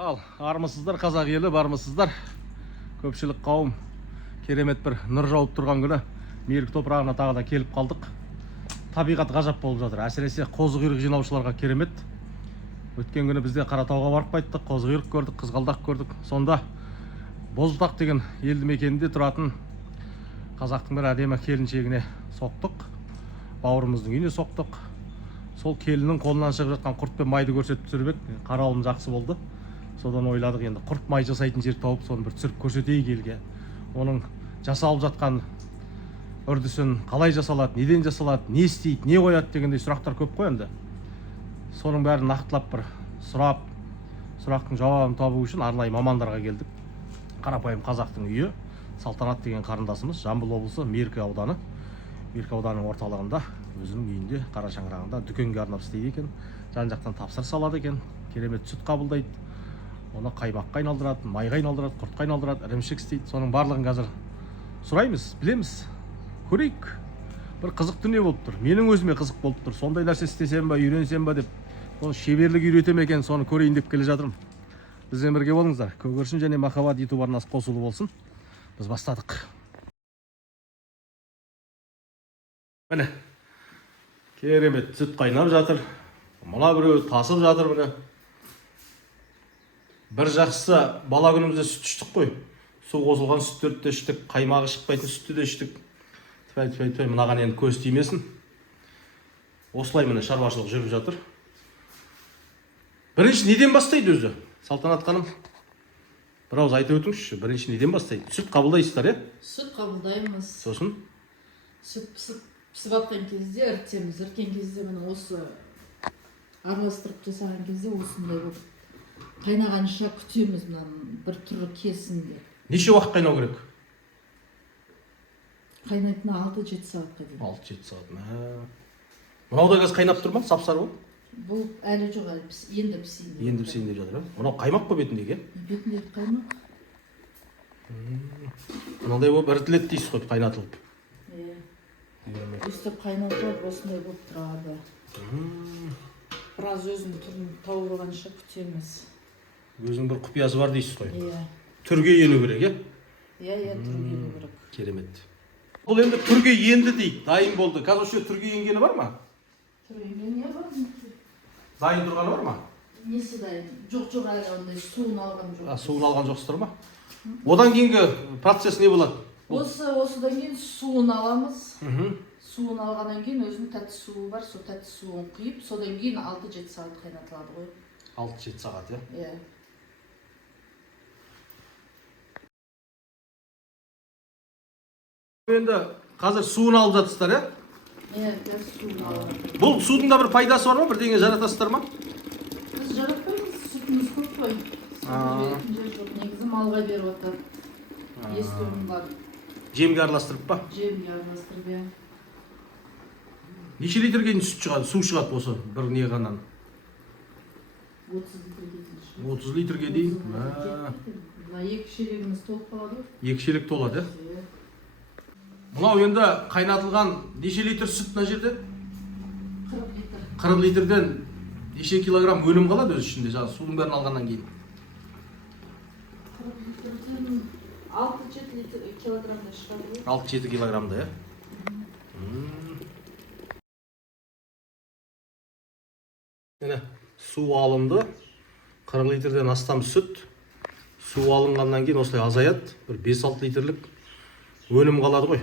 Ал, армысыздар, қазақ елі бармысыздар. Көпшілік қауым керемет бір нұр жауып тұрған күні мерік топырағына тағы да келіп қалдық. Табиғат ғажап болып жатыр. Әсіресе қозықұйрық жинаушыларға керемет. Өткен күні бізде Қаратауға барып қайттық, қозықұйрық көрдік, қызғалдақ көрдік. Сонда Бозбұтақ деген елді мекенінде тұратын қазақтың бір әдемі келіншегіне соқтық. Бауырымыздың үйіне соқтық. Сол келіннің қолынан шығып жатқан құрт пен майды көрсетіп түсіріп ек, қарауым жақсы болды. Содан ойладық, енді құрт май жасайтын жер тауып, соны бір түсіріп көрсетейік елге. Оның жасалып жатқан үрдісін, қалай жасалады, неден жасалады, не істейді, не қояды дегендей сұрақтар көп қой енді. Соның бәрін нақтылап бір сұрап, сұрақтың жауабын табу үшін арнайы мамандарға келдік. Қарапайым қазақтың үйі, Салтанат деген қарындасымыз, Жамбыл облысы Меркі ауданы. Меркі ауданының орталығында, өзінің үйінде, қара шаңырағында дүкенге арнап істейді екен. Жан-жақтан тапсырыс алады екен, керемет сүт қабылдайды. Оны қаймаққа айналдырады, майға айналдырады, құртқа айналдырады, ірімшік істейді. Соның барлығын қазір сұраймыз, білеміз, көрейік. Бір қызық дүние болып тұр. Менің өзіме қызық болып тұр. Сондай нәрсе істесем ба, үйренсем ба деп, оны шеберлік үйретем екен, соны көрейін деп келе жатырмын. Бізбен бірге болыңыздар. Көгершін және Махаббат YouTube арнасы қосулы болсын. Біз бастадық. Міне, керемет сүт қайнап жатыр. Мына біреу тасып жатыр міне. Бір жақсысы бала күнімізде сүт іштік қой. Су қосылған сүттерді де іштік, қаймағы шықпайтын сүтті де іштік. Тфай, мынаған енді көз тимесін. Осылай міне шаруашылық жүріп жатыр. Бірінші неден бастайды өзі? Салтанат ханым, бір ауыз айтып өтіңізші, бірінші неден бастайды? Сүт қабылдайсыздар, Сүт қабылдаймыз. Сосын? Сүт пісіп жатқан кезде ірітеміз. Іріткен кезде міне осы араластырып жасаған кезде осындай болып қайнағанша күтеміз, мынаның бір түрі келсін деп. Неше уақыт қайнау керек? Қайнайтына 6-7 сағатқа дейін. 6-7 сағат. Мынау да қазір қайнап тұр ма? Сап-сары болып? Бұл әлі жоқ, енді пісейін деп. Енді пісейін деп жатыр. Мынау қаймақ па бетіндегі? Бетіндегі қаймақ. Мынандай болып ірітіледі дейсіз ғой, қайнатылып. Өстіп қайнатылып осындай болып тұрады. Біраз өзінің түрін тауып алғанша күтеміз. Өзінің бір құпиясы бар дейсіз ғой. Түрге ену керек, түрге ену керек. Керемет. Бұл енді түрге енді дейді, дайын болды. Қазір осы түрге енгені бар ма? Түрге енгені бар. Дайын тұрғаны бар ма? Несі дайын? Жоқ, әлі ондай суын алған жоқ. Суын алған жоқсыздар ма? Одан кейінгі процесс не болады? Осыдан кейін суын аламыз. Суын алғаннан кейін өзінің тәтті суы бар, сол тәтті суын құйып, содан кейін 6-7 сағат қайнатылады ғой. 6-7 сағат, Иә. Енді қазір суын алып жатсыздар, Иә, суын аламыз. Бұл судың да бір пайдасы бар ма? Бірдеңе жаратасыздар ма? Біз жаратпаймыз, сүтіміз көп қой. Негізі малға беріп отыр. Естуім бар. Жемге араластырып па? Жемге араластырып, иә. Неше литрге сүт шығады, су шығады осы бір неғаннан? 30 литрге дейін. 30 литрге дейін? Мына 2 шелегіміз толып қалады. 2 шелек толады, Мынау енді қайнатылған неше литр сүт мына жерде? 40 литр. 40 литрден неше килограмм өнім қалады өз ішінде, жаңа судың бәрін алғаннан кейін? 40 литрден 6-7 килограммда шығады. 6-7 килограммда, Міне, су алынды, 40 литрден астам сүт. Су алынғаннан кейін осылай азаяды, бір 5-6 литрлік өнім қалады ғой.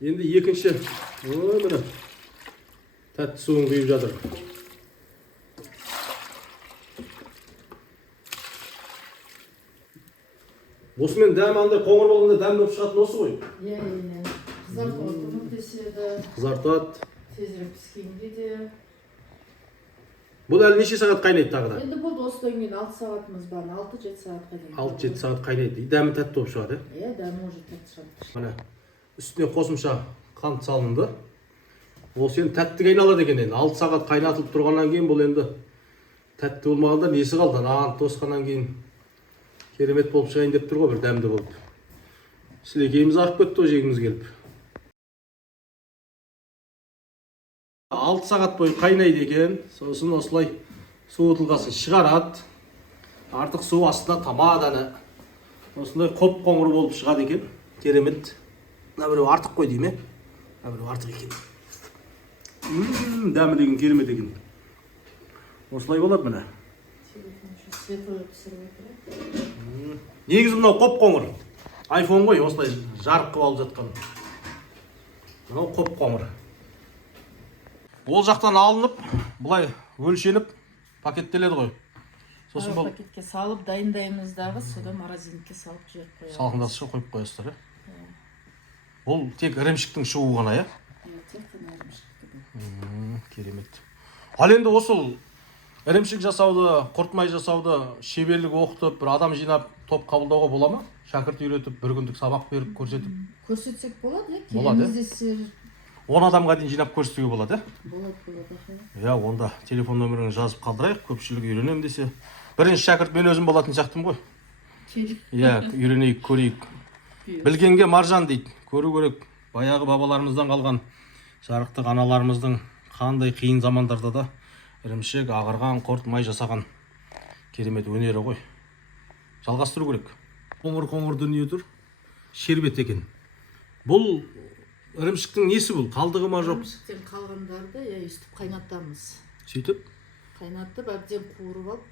Енді екінші, міне, тәтті суын құйып жатыр. Осымен дәм андай қоңыр болғанда дәм болып шығатын осы ғой. Иә. Қызартуға көмектеседі. Қызартады. Тезірек піскенде де. Бұл әлі неше сағат қайнайды тағы да? Енді бұл осыдан кейін 6 сағатымыз бар, 6-7 сағатқа дейін. 6-7 сағат қайнайды. Дәмі тәтті болып шығады, Иә, дәмі уже тәтті шығады. Міне, үстіне қосымша қант салынды. Осы енді тәттіге айналады екен енді. 6 сағат қайнатылып тұрғаннан кейін бұл енді тәтті болмағанда несі қалды? Нан тосқаннан кейін керемет болып шығайын деп тұр ғой, бір дәмді болып. Сілекейіміз ағып кетті, жегіміз келіп. 6 сағат бойы қайнайды екен. Сосын осылай суытылғасын шығарады. Артық су астына тамаданы осындай қоп-қоңыр болып шығады екен. Керемет. Мына біреу артық қой дейме? Мына біреу артық екен. Дәмі деген керемет екен. Осылай болады міне. Негізі мынау қоп-қоңыр. iPhone ғой, осылай жарық қылып алып жатқан. Мынау қоп-қоңыр. Ол жақтан алынып, бұлай өлшеніп, пакеттеледі ғой. Сосын бұл пакетке салып дайындаймыз дағы, содан морозилькке салып жіберіп қоямыз. Салқындатқышқа қойып қоясыздар, иә? Бұл тек ірімшіктің шығуы ғана, иә? Тек қана ірімшікті. Керемет. Ал енді осы ірімшік жасауды, құртмай жасауды шеберлік оқытып, бір адам жинап, топ қабылдауға бола ма? Шәкірт үйретіп, бір күндік сабақ беріп, көрсетіп. Көрсетсек болады, Болады, келеміздесер. 10 адамға дейін жинап көрсетуге болады, Болады. иә? Онда телефон нөмірін жазып қалдырайық, көпшілік үйренем десе. Бірінші шәкірт мен өзім болатын шақтым ғой. Иә, үйренейік, көрейік. Білгенге маржан дейді, көру керек. Баяғы бабаларымыздан қалған жарықтық аналарымыздың қандай қиын замандарда да ірімшік, ағарған, құрт, май жасаған керемет өнері ғой. Жалғастыру керек. Қоңыр-қоңыр дүние тұр. Шербет екен. Бұл ірімшіктің несі бұл? Қалдығы ма жоқ? Ірімшіктен қалғандарды өйстіп қайнатамыз. Сөйтіп? Қайнатып, әбден қуырып алып,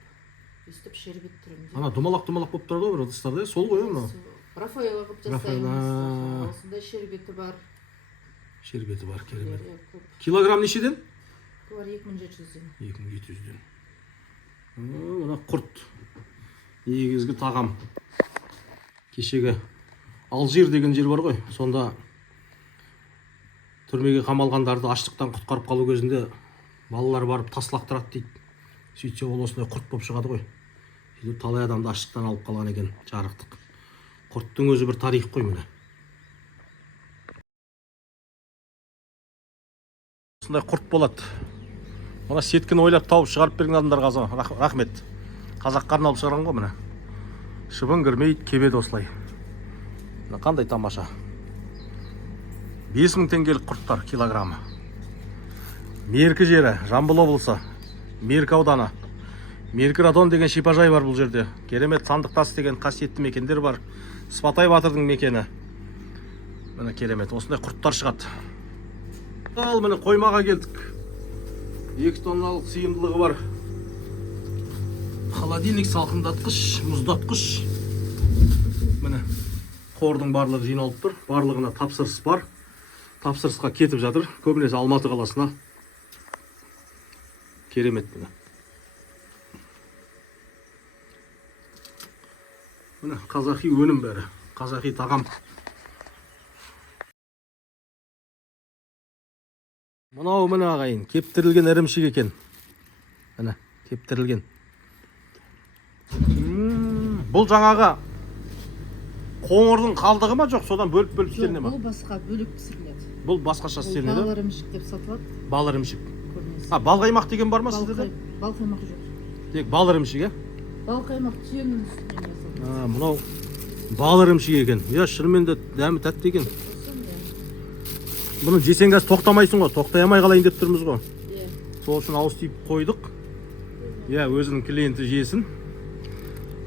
өйстіп шербет түрінде. Ана думалақ-думалақ болып тұрады ғой бір ыдыстарда, сол ғой ма? Рафаэлла қылып жасаймыз. Осындай шербеті бар. Шербеті бар, керемет. Килограмм нешеден? Бұлар 2700-ден. 2700-ден. Мына құрт. Негізгі тағам. Кешегі Алжир деген жер бар ғой. Сонда түрмеге қамалғандарды аштықтан құтқарып қалу кезінде балалар барып тас лақтырады дейді. Сөйтсе ол осындай құрт болып шығады ғой. Сөйтіп талай адамды аштықтан алып қалған екен, жарықтық. Құрттың өзі бір тарих қой міне. Осындай құрт болады. Мына сеткіні ойлап тауып шығарып берген адамдарға рахмет. Қазаққа арналып шығарған ғой міне. Шыбын кірмейді, кебеді осылай. Қандай тамаша. 5000 теңгелік құрттар килограммы. Меркі жері, Жамбыл облысы, Меркі ауданы. Меркі Радон деген шипажай бар бұл жерде. Керемет Сандықтас деген қасиетті мекендер бар. Спатай батырдың мекені. Міне керемет, осындай құрттар шығады. Ал міне қоймаға келдік. 2 тонналық сыйымдылығы бар. Холодильник, салқындатқыш, мұздатқыш. Міне қордың барлығы жиналып тұр. Барлығына тапсырыс бар. Тапсырысқа кетіп жатыр. Көбінесе Алматы қаласына. Керемет міне. Міне қазақи өнім бәрі. Қазақи тағам. Мынау міне ағайын, кептірілген ірімшік екен. Міне, кептірілген. Бұл жаңағы қоңырдың қалдығы ма жоқ, содан бөліп істеліне ма? Бұл басқа бөліп пісіріледі. Бұл басқаша істеліне? Бал ірімшік деп сатылады. Бал ірімшік. Бал қаймақ деген бар ма сізде? Бал қаймақ жоқ. Тек бал ірімшік, е? Бал қаймақ түйенің үстінен жасалады. Мынау бал ірімшік екен. Иә, шынымен де дәмі тәтті екен. Бұны жесең қазір тоқтамайсың ғой, тоқтай алмай қалайын деп тұрмыз ғой. Сол үшін ауыз тиіп қойдық. Иә, өзінің клиенті жесін.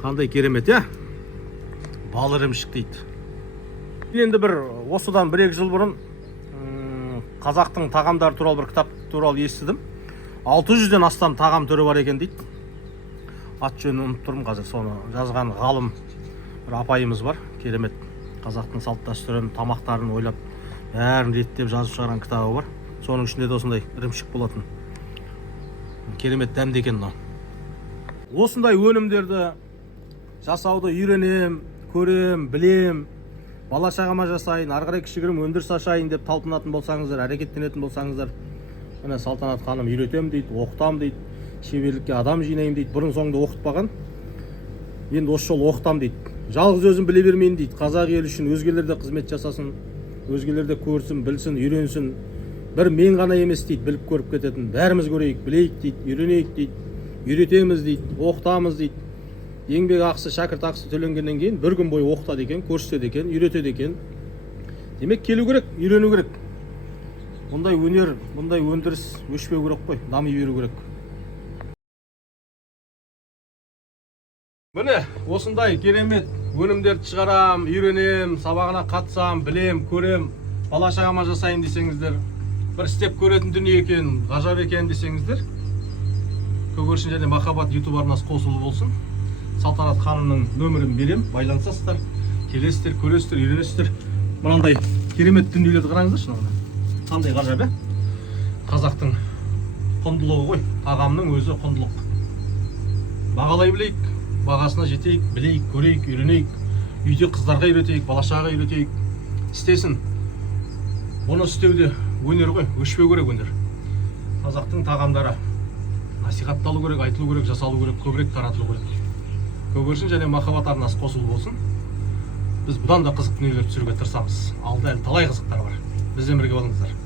Қандай керемет, иә? Бал ірімшік дейді. Енді бір осыдан 1-2 жыл бұрын қазақтың тағамдары туралы бір кітап туралы естідім. 600-ден астам тағам түрі бар екен дейді. Ат жөнін ұмытып тұрмын қазір, соны жазған ғалым бір апайымыз бар. Керемет. Қазақтың салт дәстүрін, тамақтарын ойлап, бәрін реттеп жазып шығарған кітабы бар. Соның ішінде де осындай ірімшік болатын. Керемет дәмді екен мынау. Осындай өнімдерді жасауды үйренем, көрем, білем. Бала шағама жасайын, ары қарай кішігірім өндіріс ашайын деп талпынатын болсаңыздар, әрекеттенетін болсаңыздар, міне Салтанат ханым үйретем дейді, оқытам дейді, шеберлікке адам жинайым дейді. Бұрын соңды оқытпаған. Енді осы жол оқытам дейді. Жалғыз өзім біле бермейін дейді. Қазақ елі үшін өзгелер де қызмет жасасын, өзгелер де көрсін, білсін, үйренсін. Бір мен ғана емес дейді, біліп көріп кететін. Бәріміз көрейік, білейік дейді, үйренейік дейді, үйретеміз дейді, оқытамыз дейді. Еңбек ақысы, шәкірт ақысы төленгеннен кейін бір күн бойы оқытады екен, көрсетеді екен, үйретеді екен. Демек келу керек, үйрену керек. Бұндай өнер, бұндай өндіріс өшпеу керек қой, дами беру керек. Міне, осындай керемет өнімдерді шығарам, үйренем, сабағына қатысам, білем, көрем, бала шағама жасайын десеңіздер, бір істеп көретін дүние екен, ғажап екен десеңіздер, Көгершін және Махаббат YouTube арнасы қосулы болсын. Салтанат ханымның нөмірін берем, байланысасыздар, келесіздер, көресіздер, үйренесіздер. Мынандай керемет дүниелерді қараңыздар, шынымен. Қандай ғажап, қазақтың құндылығы ғой, тағамның өзі құндылық. Бағалай білейік, бағасына жетейік, білейік, көрейік, үйренейік, үйде қыздарға үйретейік, балашаға үйретейік, істесін. Оны істеуде өнер ғой, өшпеу керек өнер. Қазақтың тағамдары насихатталу керек, айтылу керек, жасалу керек, көбірек таратылу керек. Көгершін және Махаббат арнасы қосулы болсын. Біз бұдан да қызық дүниелер түсіруге тырысамыз. Алда әлі талай қызықтар бар. Бізбен бірге болыңыздар.